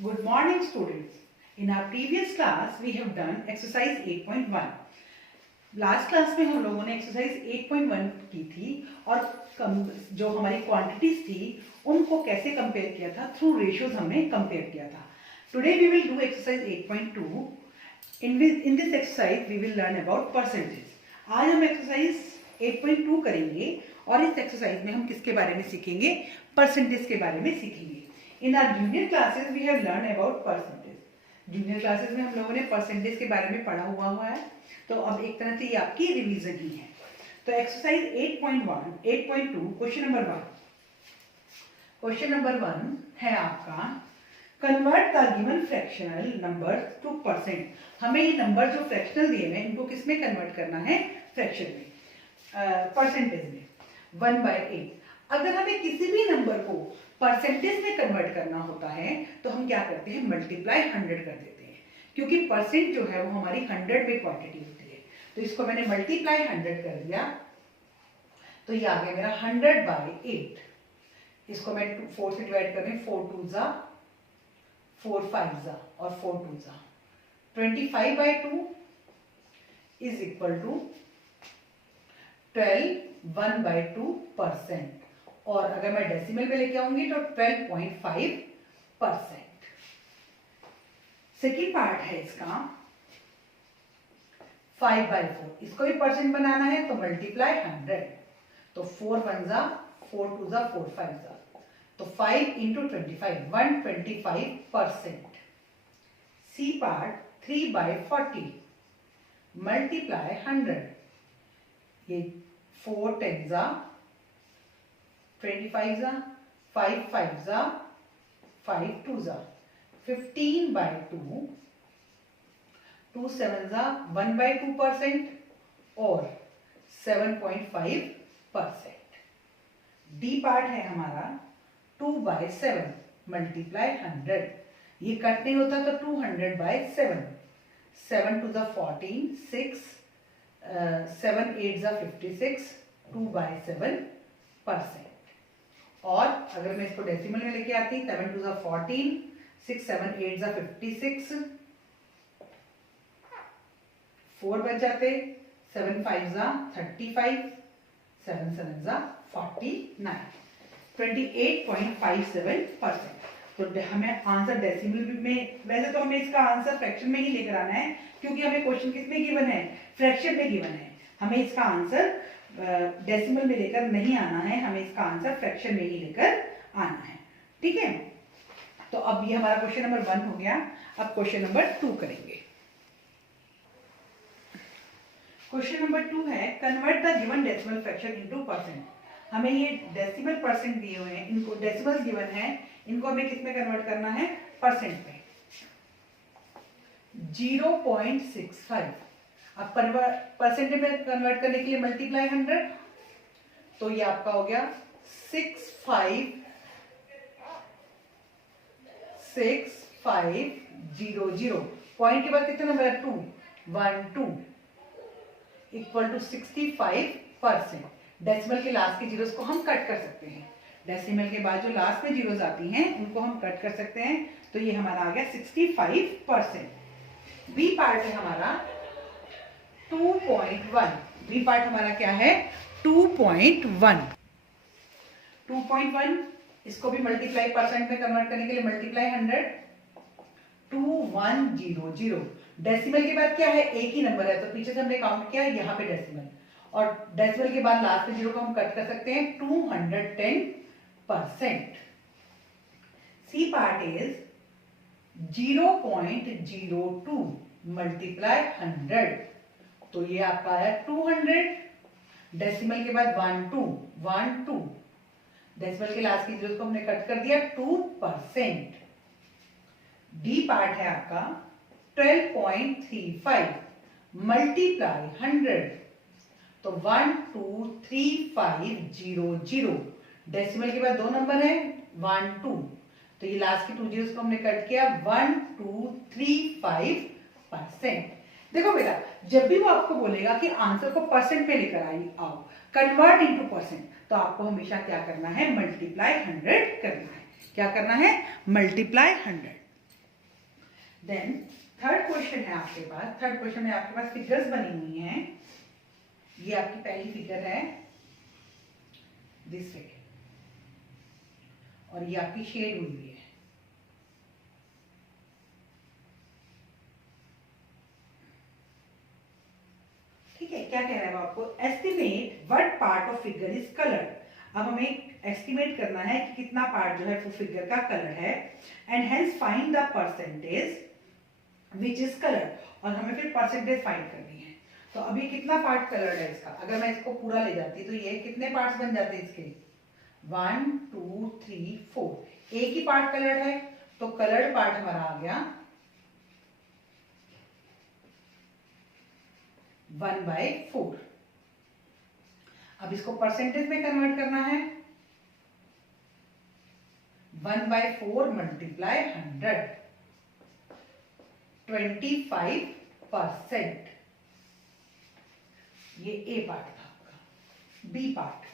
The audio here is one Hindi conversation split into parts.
Good morning, students. In our previous class, we have done exercise 8.1. Last class में हम लोगों ने एक्सरसाइज 8.1 की थी और जो हमारी क्वांटिटीज थी उनको कैसे कंपेयर किया था, थ्रू रेशियोज हमने कंपेयर किया था. Today we will do exercise 8.2. In this exercise we will learn about percentage. आज हम एक्सरसाइज 8.2 करेंगे और इस एक्सरसाइज में हम किसके बारे में सीखेंगे? परसेंटेज के बारे में सीखेंगे. In our junior classes we have learn about percentage. Junior classes में हम लोगों ने परसेंटेज के बारे में पढ़ा हुआ है, तो अब एक तरह से ये आपकी रिवीजन ही है. तो exercise 8.2 question number 1. Question number 1 है आपका convert the given fractional number two percent. हमें ये नंबर जो फ्रैक्शनल दिए हैं इनको किस में कन्वर्ट करना है? फ्रैक्शन में, परसेंटेज में. 1/8. अगर हमें किसी भी नंबर को परसेंटेज में कन्वर्ट करना होता है तो हम क्या करते हैं? मल्टीप्लाई 100 कर देते हैं, क्योंकि परसेंट जो है वो हमारी 100 में क्वांटिटी होती है. तो इसको मैंने मल्टीप्लाई 100 कर दिया, तो ये आ गया मेरा 100/8. इसको मैं 4 से डिवाइड कर रही हूँ. 4 2 जा 4 5 जा और 4 2 जा 25/2 इज इक्वल टू 12 1/2%. और अगर मैं डेसिमल में लेके आऊंगी तो 12.5%. सेकेंड पार्ट है इसका 5/4. इसको भी परसेंट बनाना है तो मल्टीप्लाई 100. तो 4 1 जा 4 2 जा 4 5 जा, तो 5 into 25 125%. C part 3/40 multiply 100. ये 4 10 जा 25 जा 5 5 जा 5 2 जा 15/2. 2 7 जा 1/2% और 7.5%. डी पार्ट है हमारा 2/7 मल्टीप्लाई 100. ये कट नहीं होता तो 200/7. 7 2 जा 14 6 7 8 जा 56 2/7%. और अगर मैं इसको डेसिमल में लेके आती 7 2 जा 14 6 7 8 जा 56 4 बच जाते 7 5 जा 35 7 7 जा 49 28.57%. तो हमें आंसर डेसिमल में, वैसे तो हमें इसका आंसर फ्रैक्शन में ही लेकर आना है, क्योंकि हमें क्वेश्चन किस में गिवन है? फ्रैक्शन में गिवन है. हमें इसका आंसर डेसिमल में लेकर नहीं आना है, हमें इसका आंसर फ्रैक्शन में ही लेकर आना है. ठीक है. तो अब ये हमारा क्वेश्चन नंबर 1 हो गया. अब क्वेश्चन नंबर 2 करेंगे. क्वेश्चन नंबर 2 है convert the given decimal fraction into percent. हमें ये डेसिमल परसेंट दिए हुए हैं, इनको डेसिमल गिवन है, इनको हमें किस में कन्वर्ट करना है? परसेंट में. 0.65. अब परसेंटेज में कन्वर्ट करने के लिए मल्टीप्लाई 100, तो ये आपका हो गया 6500. पॉइंट के बाद कितने नंबर है? 2 1 2 इक्वल टू 65%. डेसिमल के लास्ट के जीरोस को हम कट कर सकते हैं. डेसिमल के बाद जो लास्ट में जीरोस आती हैं उनको हम कट कर सकते हैं. तो ये हमारा आ गया 65%. बी पार्ट है हमारा 2.1. बी पार्ट हमारा क्या है? 2.1. 2.1 इसको भी मल्टीप्लाई परसेंट में कन्वर्ट करने के लिए मल्टीप्लाई 100. 2100. डेसिमल के बाद क्या है? एक ही नंबर है, तो पीछे से हमने काउंट किया, यहाँ पे डेसिमल, और डेसिमल के बाद लास्ट में जीरो को हम कट कर सकते हैं. 210%. C part is 0.02 multiply 100. तो ये आपका है 200. डेसिमल के बाद 1 2 1 2. डेसिमल के लास्ट की जीरो को हमने कट कर दिया. 2%. डी पार्ट है आपका 12.35 मल्टीप्लाई 100. तो 123500. डेसिमल के बाद दो नंबर है 1 2, तो ये लास्ट के 2 जीरोस को हमने कट किया. 1235%. देखो बेटा, जब भी वो आपको बोलेगा कि आंसर को परसेंट में लेकर आओ, कन्वर्ट इनटू परसेंट, तो आपको हमेशा क्या करना है? मल्टीप्लाई 100 करना है. क्या करना है? मल्टीप्लाई 100. देन थर्ड क्वेश्चन है आपके पास। थर्ड क्वेश्चन में आपके पास फिगर्स बनी हुई हैं। ये आपकी पहली फिगर है, दिस फिगर, और ये आपकी शेड हुई है। ठीक है, क्या कह रहा है वो आपको? Estimate what part of figure is coloured. अब हमें एस्टिमेट करना है कि कितना पार्ट जो है वो फिगर का कलर है, and hence find the percentage which is coloured, और हमें फिर परसेंटेज फाइंड करनी है। तो अभी कितना पार्ट कलर्ड है इसका? अगर मैं इसको पूरा ले जाती तो ये कितने पार्ट्स बन जाते इसके? 1 2 3 4। एक ही पार्ट कलर्ड है, तो कलर्ड पार्ट हमारा आ गया 1/4। अब इसको परसेंटेज में कन्वर्ट करना है। 1/4 मल्टीप्लाई 100, 25%। ये ए पार्ट था आपका। बी पार्ट,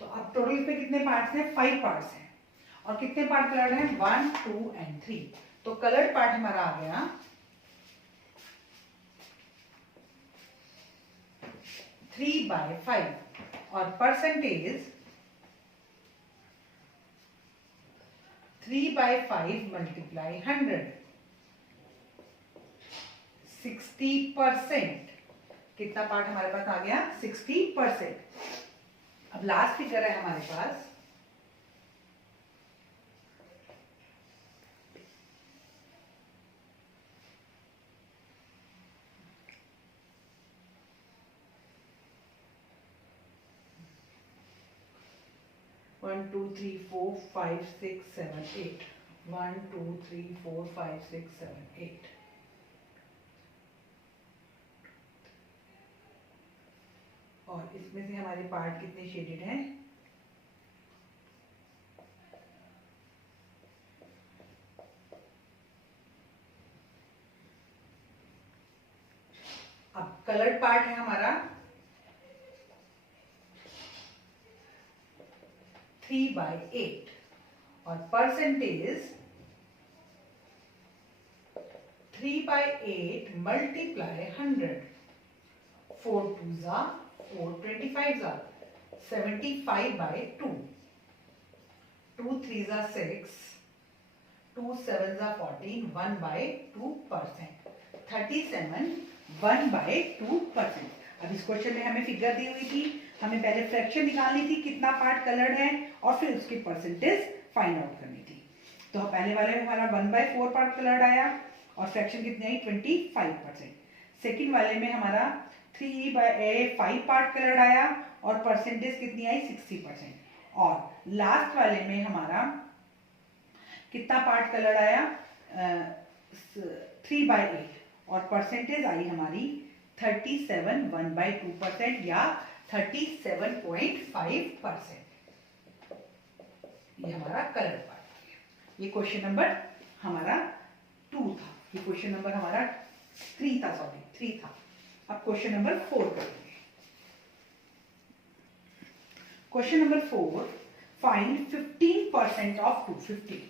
तो अब टोटल इसमें कितने पार्ट्स हैं? 5 पार्ट्स हैं। और कितने पार्ट कलर्ड हैं? 1 2 एंड 3। तो कलर्ड पार्ट हमारा आ गया 3/5, और परसेंटेज 3/5 मल्टीप्लाई 100, 60%। कितना पार्ट हमारे पास आ गया? 60%। अब लास्ट फिगर है हमारे पास, one two three four five six seven eight. 1 2 3 4 5 6 7 8। और इसमें से हमारे पार्ट कितने शेडेड हैं? अब कलर्ड पार्ट है हमारा 3/8, और परसेंटेज 3/8 मल्टीप्लाई 100, 4 2 जा 4, 25 जा 75/2, 2 3 जा 6, 2 7 जा 14, 1/2%, 37 1/2%। अब इस क्वेश्चन में हमें फिगर दी हुई थी, हमें पहले फ्रैक्शन निकालनी थी कितना पार्ट कलर्ड है, और फिर उसकी परसेंटेज फाइंड आउट करनी थी। तो पहले वाले में हमारा 1/4 पार्ट कलर्ड आया, और फ्रैक्शन कितनी आई? 25%। सेकेंड वाले में हमारा 3/5 पार्ट कलर्ड आया, और परसेंटेज कितनी आई? 60%। और लास्ट वाले में हमारा कितना पार्ट कलर्ड आया? 3/8, और परसेंटेज आई हमारी 37 1/2%, या 37.5%। ये हमारा कलर पार्ट। ये क्वेश्चन नंबर हमारा 2 था। ये क्वेश्चन नंबर हमारा 3 था, सॉरी 3 था। अब क्वेश्चन नंबर 4 करेंगे। Question number 4, find 15% of 250।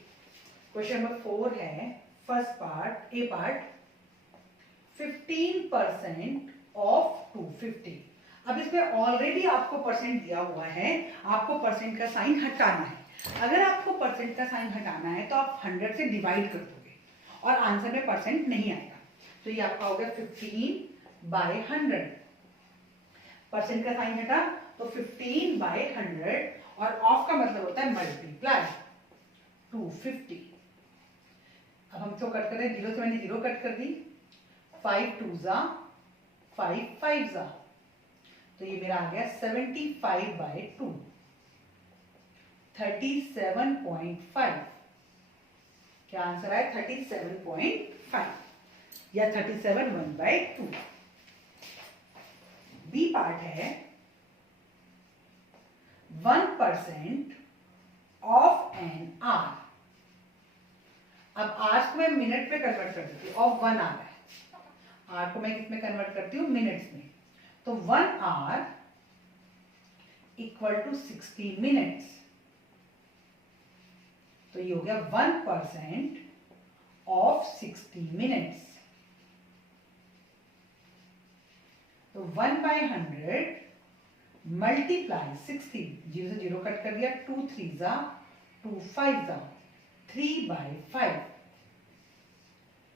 Question number 4 है, first part, A part, 15% of 250। अब इसमें ऑलरेडी आपको परसेंट दिया हुआ है, आपको परसेंट का साइन हटाना है। अगर आपको परसेंट का साइन हटाना है तो आप 100 से डिवाइड कर दोगे, और आंसर में परसेंट नहीं आएगा। तो ये आपका हो गया 15/100। परसेंट का साइन हटा तो 15/100, और ऑफ का मतलब होता है मल्टीप्लाई 250। अब हम तो कट करें, 0 से मैंने 0 कट कर दी, 5 2 जा 5 5 जा तो ये मेरा आ गया 75/2, 37.5। क्या आंसर आया? 37.5 या 37 1/2। बी पार्ट है 1% ऑफ एन आर। अब आवर्स को मैं मिनट में कन्वर्ट कर देती हूँ, ऑफ 1 आवर है, आर को मैं किस में कन्वर्ट करती हूँ? मिनट्स में। तो 1 आवर इक्वल टू 60 मिनट्स। तो ये हो गया 1% ऑफ 60 मिनट्स। तो 1/100 मल्टीप्लाई 60, 0 से 0 कट कर दिया, 2 3 जा 2 5 जा 3/5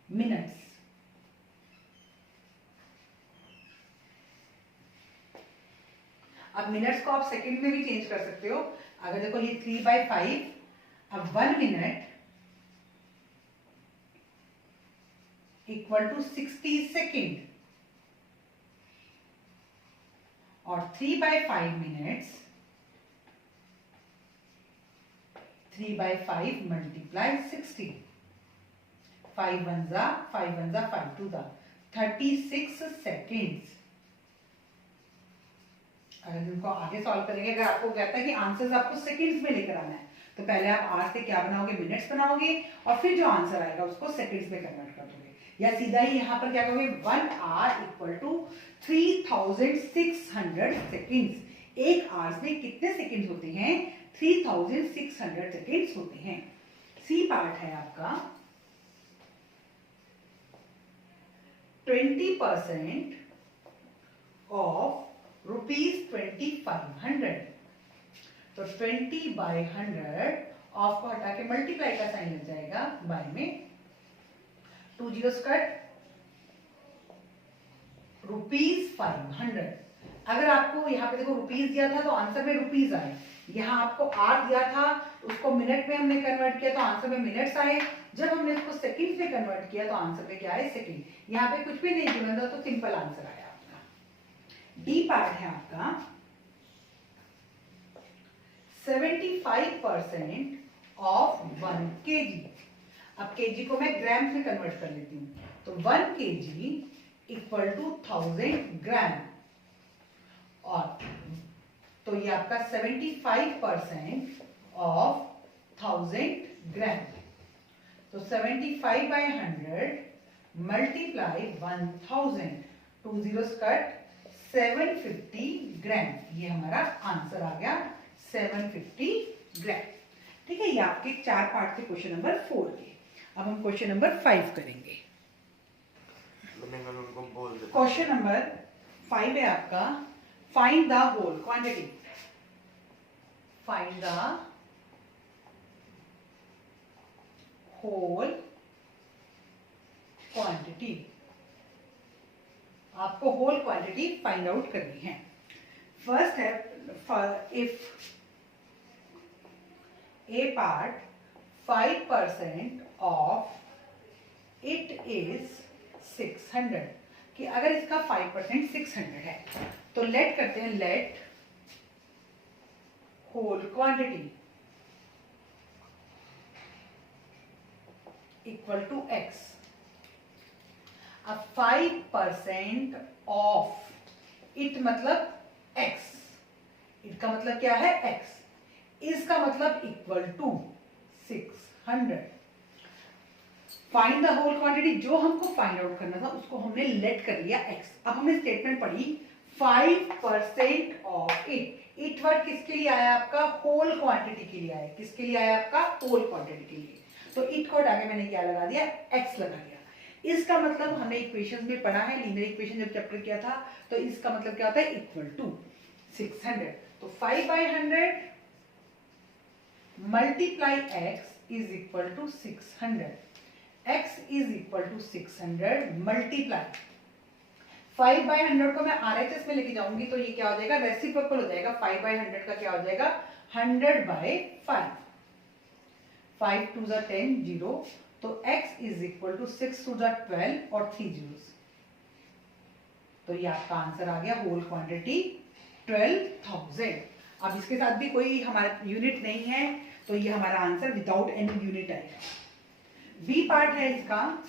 मिनट्स। अब मिनट्स को आप सेकंड में भी चेंज कर सकते हो। अगर देखो ये 3/5, अब 1 मिनट इक्वल टू 60 सेकेंड, और 3/5 मिनट्स 3/5 मल्टीप्लाई 60, 5 1 जा 5 1 जा 5 2 जा 36 सेकेंड्स। अगर इनको आगे सॉल्व करेंगे, अगर आपको कहता है कि आंसर्स आपको सेकंड्स में लेकर आना है, तो पहले आप आर से क्या बनाओगे? मिनट्स बनाओगे, और फिर जो आंसर आएगा उसको सेकंड्स में कन्वर्ट कर दोगे, या सीधा ही यहाँ पर क्या करोगे? 1 आवर इक्वल टू 3600 सेकेंड्स। एक आवर्स में कितने सेकेंड्स होते हैं? 3600 सेकेंड्स होते हैं। सी पार्ट है आपका 20% ऑफ ₹2500। तो 20/100 ऑफ को हटा के मल्टीप्लाई का साइन लग जाएगा, बाय में 2 जीरोस कट, ₹500। अगर आपको यहाँ पे देखो रुपीस दिया था तो आंसर में रुपीस आए, यहाँ आपको आर दिया था उसको मिनट में हमने कन्वर्ट किया तो आंसर में मिनट्स आए, जब हमने इसको सेकंड में कन्वर्ट किया तो आंसर में क्या है? सेकंड। यहाँ पे कुछ भी नहीं गिवन था तो सिंपल आंसर आया आपका। डी पार्ट है आपका 75% ऑफ 1 kg। अब kg को मैं ग्राम में कन्वर्ट कर लेती हूँ, तो 1 kg इक्वल टू 1000 ग्राम, और तो ये आपका 75% ऑफ 1000 ग्राम। तो 75/100 मल्टीप्लाई 1000, 2 जीरोस कट, 750 ग्राम। ये हमारा आंसर आ गया 750 ग्राम। ठीक है, ये आपके 4 पार्ट थे क्वेश्चन नंबर 4 के। अब हम क्वेश्चन नंबर 5 करेंगे। क्वेश्चन नंबर 5 है आपका, find the whole quantity. Find the whole quantity. आपको होल क्वांटिटी फाइंड आउट करनी है। फर्स्ट है, if a part 5% of it is 600, कि अगर इसका 5% 600 है तो लेट करते हैं, let whole quantity equal to x। अब 5% ऑफ इट मतलब x, इट का मतलब क्या है? x, इसका मतलब equal to 600। Find the whole quantity, जो हमको फाइंड आउट करना था उसको हमने लेट कर लिया x। अब हमने स्टेटमेंट पढ़ी 5% ऑफ इट वर्ड किसके लिए आया? आपका होल क्वांटिटी के लिए आया। किसके लिए आया? आपका होल क्वांटिटी के लिए। तो इट को हटा के मैंने क्या लगा दिया? x लगा दिया। इसका मतलब हमने इक्वेशन में पढ़ा है, लीनियर इक्वेशन जब चैप्टर किया था, तो इसका मतलब क्या होता है? Equal to 600। तो 5/100 multiply x is equal to 600। x is equal to 600 multiply 5/100 को मैं RHS में लेके जाऊंगी तो ये क्या हो जाएगा? रेसिप्रोकल हो जाएगा। 5/100 का क्या हो जाएगा? 100/5। 5 2 जा 10 0, तो x इज इक्वल टू 6 2 जा 12 और 3 जीरोस। तो ये आपका आंसर आ गया होल क्वांटिटी 12,000। अब इसके साथ भी कोई हमारा यूनिट नहीं है, तो ये हमारा आंसर विदाउट एनी यूनिट आएगा। बी पार्ट है इसका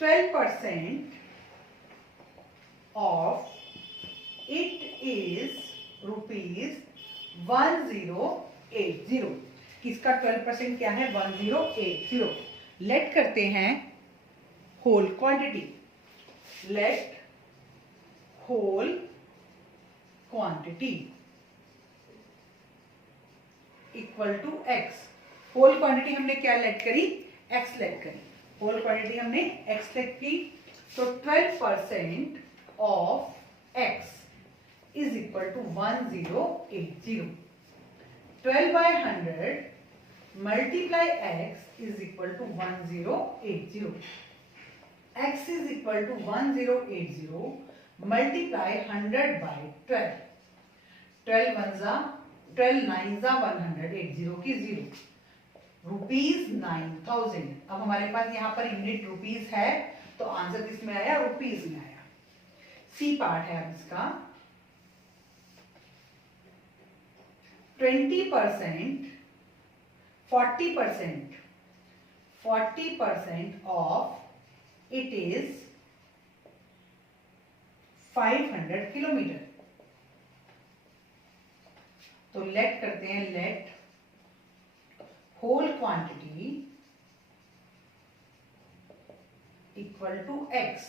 12% ऑफ इट इज ₹1080। किसका 12% क्या है? 1080। लेट करते हैं whole quantity. Let whole quantity equal to x. Whole quantity हमने क्या लेट करी? एक्स लेट करी। होल क्वांटिटी हमने एक्स लेट की, तो 12% of x is equal to 1080। 12/100 multiply x is equal to 1080। x is equal to 1080 multiply 100/12। 12 9 180 की 0 ₹9,000। अब हमारे पास यहाँ पर यूनिट रुपीस है, तो आंसर किस में आया? रुपीस में आया। सी पार्ट है अब इसका 20% 40% ऑफ इट इज 500 किलोमीटर। तो लेट करते हैं, let whole quantity equal to x.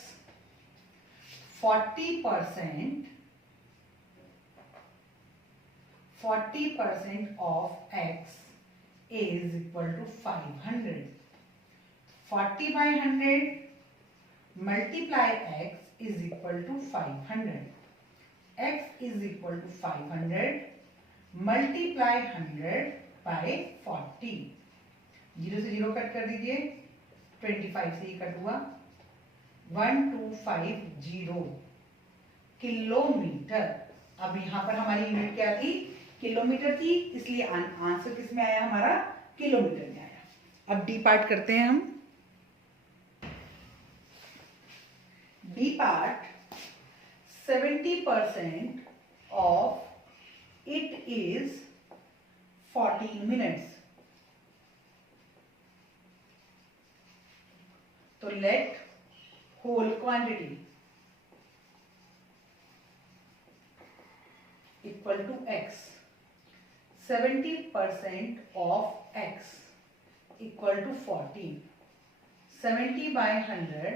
40% of x is equal to 500। 40/100 multiply x is equal to 500। x is equal to 500 multiply 100 by 40। 0 से 0 कट कर दीजिए, 25 से ही कट हुआ। 1250 किलोमीटर। अब यहाँ पर हमारी यूनिट क्या थी? किलोमीटर थी, इसलिए आंसर किस में आया? हमारा किलोमीटर में आया। अब डी पार्ट करते हैं हम। D part 70% of it is 14 minutes। तो let whole quantity equal to x। 70% of x equal to 14। 70/100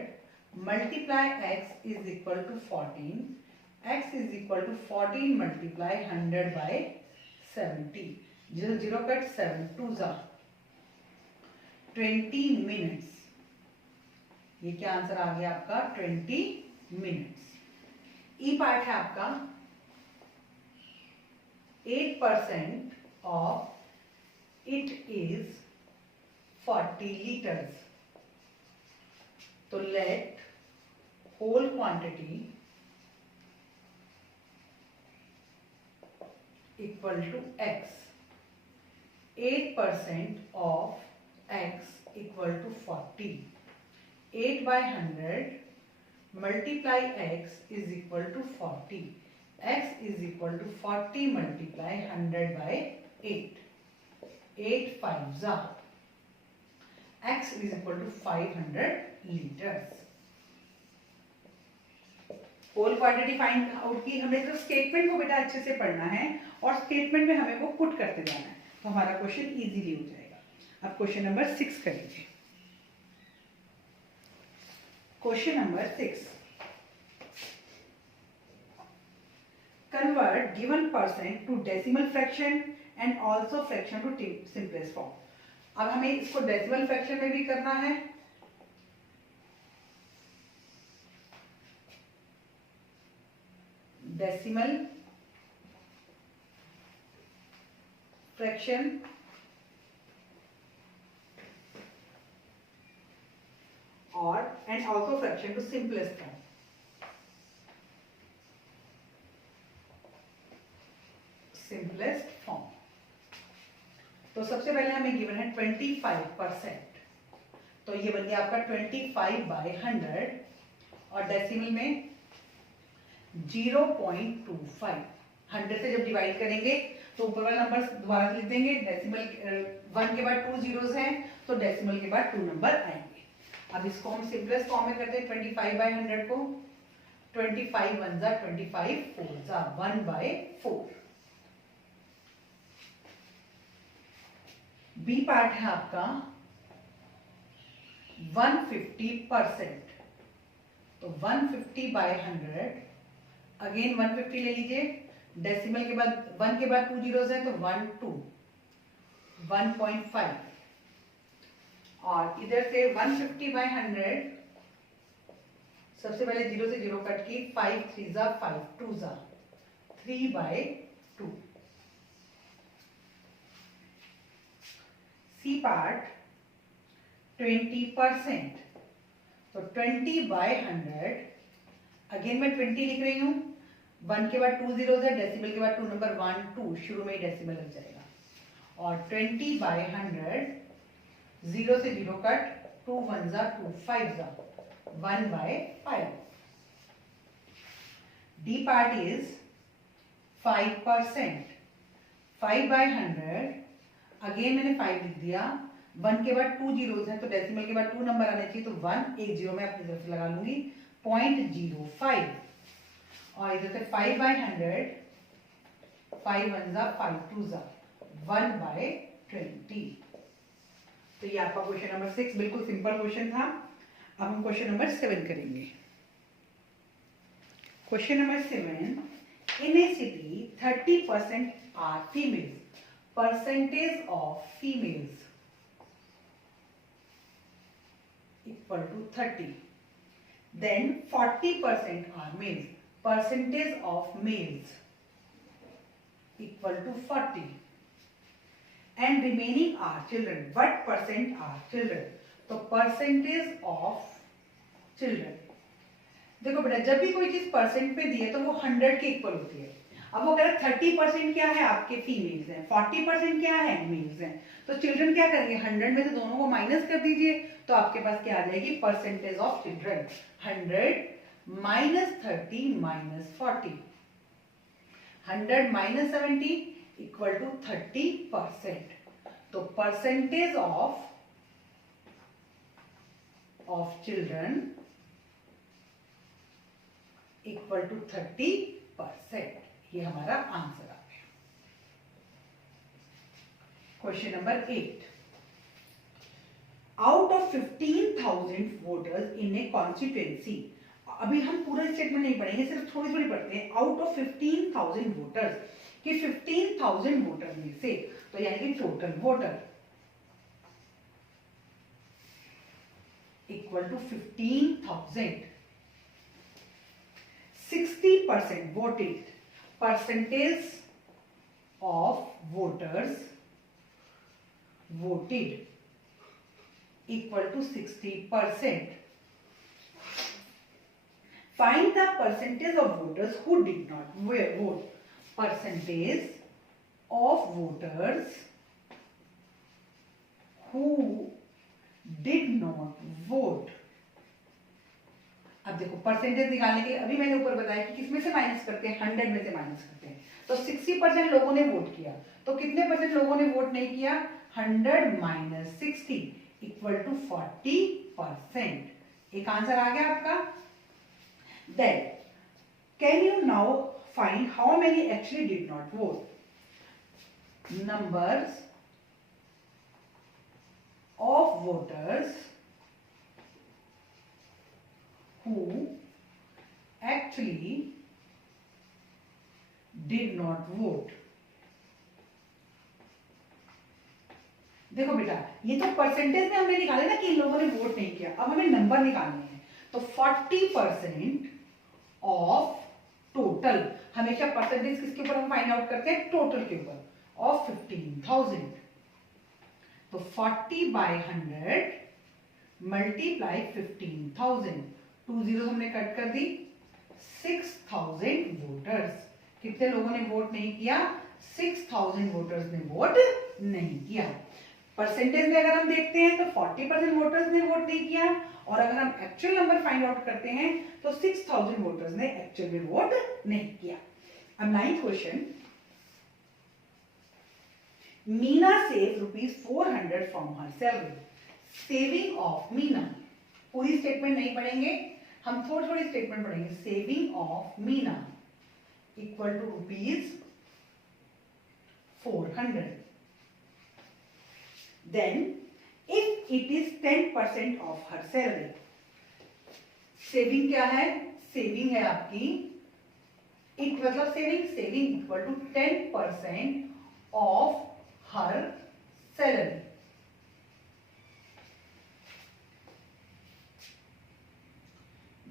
multiply x is equal to 14। x is equal to 14 multiply 100 by 70। 0 0 cut, 7 2 जा 20 मिनट्स। ये क्या आंसर आ गया आपका? 20 मिनट्स। ई पार्ट है आपका 8% ऑफ इट इज 40 लीटर्स। तो late whole quantity equal to x। 8% of x equal to 40। 8/100 multiply x is equal to 40। x is equal to 40 multiply 100 by 8। 8 5 जा, x is equal to 500 liters। Whole quantity find out की। हमें तो स्टेटमेंट को बेटा अच्छे से पढ़ना है और स्टेटमेंट में हमें वो पुट करते जाना है, तो हमारा क्वेश्चन इजीली हो जाएगा। अब क्वेश्चन नंबर 6 करेंगे। Question number 6, convert given percent to decimal fraction and also fraction to simplest form. अब हमें इसको डेसिमल फ्रैक्शन में भी करना है, डेसिमल फ्रैक्शन और and also fraction to simplest form. Simplest form. तो सबसे पहले हमें गिवन है 25%, तो ये बन गया आपका 25/100 और डेसिमल में 0.25। 100 से जब डिवाइड करेंगे तो ऊपर वाला नंबर दोबारा लिख देंगे, डेसिमल 1 के बाद 2 जीरोस हैं तो डेसिमल के बाद 2 नंबर आएंगे। अब इसको हम सिंपलेस्ट फॉर्म में करते हैं 25/100 को। 25 1 जा 25 4 जा 1/4। बी पार्ट है आपका 150%। तो 150/100, अगेन 150 ले लीजिए, डेसिमल के बाद 1 के बाद 2 जीरोस हैं तो 1 2 1.5, और इधर से 150/100 सबसे पहले 0 से 0 कट की, 5 3 जा 5 2 जा 3/2। C part 20%। तो 20/100, अगेन मैं 20 लिख रही हूं, 1 के बाद 2 जीरोस है, डेसिमल के बाद 2 नंबर 1 2, शुरू में ही डेसिमल लग जाएगा, और 20/100 0 से 0 कट, 2 1 जा 2 5 जा 1/5। D part is 5%। 5/100, अगेन मैंने 5 लिख दिया, 1 के बाद 2 जीरोस हैं तो डेसिमल के बाद 2 नंबर आने चाहिए, तो 1 एक जीरो मैं अपनी तरफ से लगा लूंगी, 0.05, और इधर से 5/100, 5 1 जा 5 2 जा 1/20। तो ये आपका क्वेश्चन नंबर 6 बिल्कुल सिंपल क्वेश्चन था। अब हम क्वेश्चन नंबर 7 करेंगे। Question number 7, in a city 30% are females, percentage of females equal to 30, then 40% are males, percentage of males equal to 40, and remaining are children, what percent are children? तो percentage of children, देखो बेटा जब भी कोई चीज परसेंट पे दी है तो वो 100 के इक्वल होती है। अब वो कह रहा है 30% क्या है आपके फीमेल्स हैं, 40% क्या है मेल्स हैं, तो चिल्ड्रन क्या करेंगे, 100 में से दोनों को माइनस कर दीजिए, तो आपके पास क्या आ जाएगी, percentage of children 100 minus 30 minus 40, 100 minus 70 equal to 30%। तो percentage of children equal to 30%। ये हमारा आंसर आ गया। Question number 8, out of 15,000 voters in a constituency, अभी हम पूरा स्टेटमेंट नहीं पढ़ेंगे, सिर्फ थोड़ी थोड़ी पढ़ते हैं। आउट ऑफ 15,000 वोटर्स, कि 15,000 वोटर में से, तो यानी कि total voter equal to 15,000, 60% voted, percentage of voters voted equal to 60%. Find the percentage of voters who did not vote. Percentage of voters who did not vote. अब देखो परसेंटेज निकालने के लिए अभी मैंने ऊपर बताया कि किसमें से माइनस करते हैं, 100 में से माइनस करते हैं। तो 60% लोगों ने वोट किया, तो कितने परसेंट लोगों ने वोट नहीं किया, 100 माइनस 60 इक्वल टू 40%। एक आंसर आ गया आपका। Then can you now find how many actually did not vote. Numbers of voters who actually did not vote। देखो बेटा ये तो परसेंटेज में हमने निकाले ना कि इन लोगों ने वोट नहीं किया, अब हमें नंबर निकालने हैं। तो 40% ऑफ टोटल, हमेशा परसेंटेज किसके ऊपर हम फाइंड आउट करते हैं, टोटल के ऊपर, ऑफ 15,000। तो 40/100 मल्टीप्लाई 15,000, 2 जीरो हमने कट कर दी, 6,000 वोटर्स। कितने लोगों ने वोट नहीं किया, 6,000 वोटर्स ने वोट नहीं किया। परसेंटेज में अगर हम देखते हैं तो 40% वोटर्स ने वोट नहीं किया और अगर हम एक्चुअल नंबर फाइंड आउट करते हैं तो 6000 वोटर्स ने एक्चुअल में वोट नहीं किया। अब 9th question, Meena save ₹400 from her salary. Saving of Meena, पूरी स्टेटमेंट नहीं पढ़ेंगे, हम थोड़ी थोड़ी स्टेटमेंट पढ़ेंगे। Saving of Meena equal to ₹400। Then if it is 10% of her salary, saving क्या है, सेविंग है आपकी एक मतलब saving equal to 10% of her salary.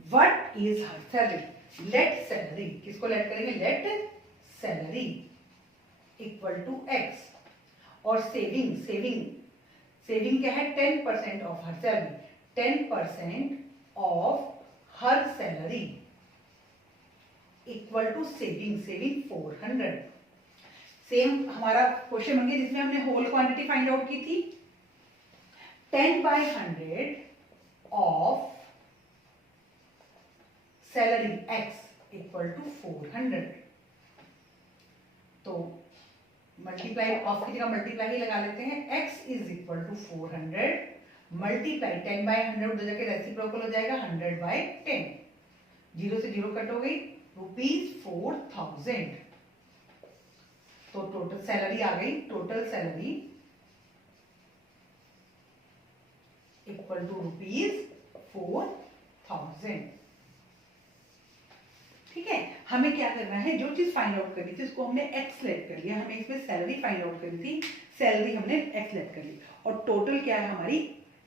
What is her salary, let salary, किसको लेट करेंगे, let salary equal to x, और सेविंग क्या है, 10% of her salary, 10% of her salary equal to saving 400। Same हमारा क्वेश्चन बन गया जिसमें हमने होल क्वांटिटी फाइंड आउट की थी। 10/100 of salary x equal to 400। तो मल्टीप्लाई, ऑफ की जगह मल्टीप्लाई ही लगा लेते हैं। x is equal to 400 multiply 10/100 उधर जाके रेसिप्रोकल हो जाएगा 100/10, 0 से 0 कट हो गई, ₹4000। तो टोटल सैलरी आ गई, टोटल सैलरी इक्वल टू ₹4000। ठीक है, हमें क्या करना है, जो चीज फाइंड आउट करनी थी उसको हमने x लेट कर लिया, हमें इसमें सैलरी फाइंड आउट करनी थी, सैलरी हमने x लेट कर ली, और टोटल क्या है हमारी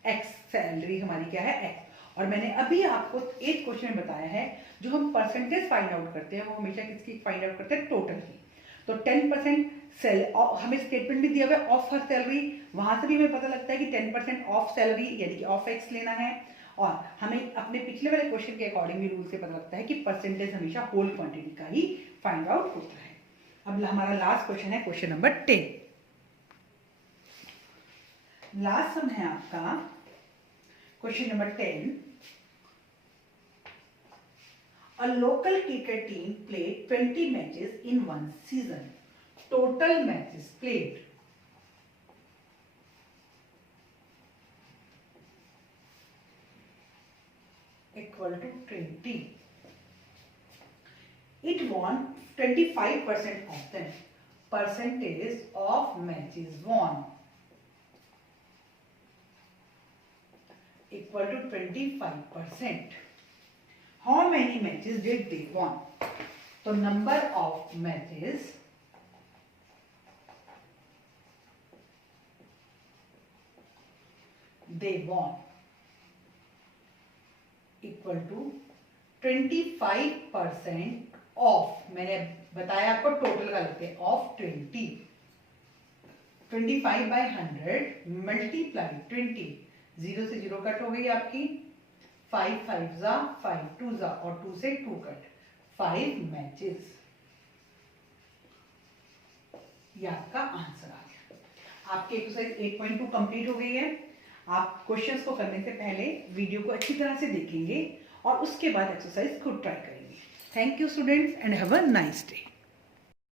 x, सैलरी हमारी क्या है x। और मैंने अभी आपको एक क्वेश्चन में बताया है, जो हम परसेंटेज फाइंड आउट करते हैं वो हमेशा किसकी फाइंड आउट करते हैं, टोटल की। तो 10% सेल, हमें स्टेटमेंट भी दिया हुआ है ऑफ हर सैलरी, वहां से भी हमें पता लगता है कि 10% ऑफ सैलरी यानी कि ऑफ x लेना है, और हमें अपने पिछले वाले क्वेश्चन के अकॉर्डिंग भी रूल से पता लगता है कि परसेंटेज हमेशा होल क्वांटिटी का ही फाइंड आउट होता है। अब हमारा लास्ट क्वेश्चन है क्वेश्चन नंबर 10। लास्ट सम है आपका question number 10। A local cricket team played 20 matches in one season. Total matches played equal to 20. It won 25% of them. Percentage of matches won equal to 25%. How many matches did they won? So number of matches they won equal to 25% of, मैंने बताया आपको टोटल का लेते हैं, ऑफ 20, 25/100 मल्टीप्लाई 20, 0 से 0 कट हो गई आपकी, 5 5 जा 5 2 जा, और 2 से 2 कट, 5 मैचेस। ये आपका आंसर आ गया। आपकी एक्सरसाइज 8.2 कंप्लीट हो गई है। आप क्वेश्चंस को करने से पहले वीडियो को अच्छी तरह से देखेंगे और उसके बाद एक्सरसाइज खुद ट्राई करेंगे। Thank you students and have a nice day.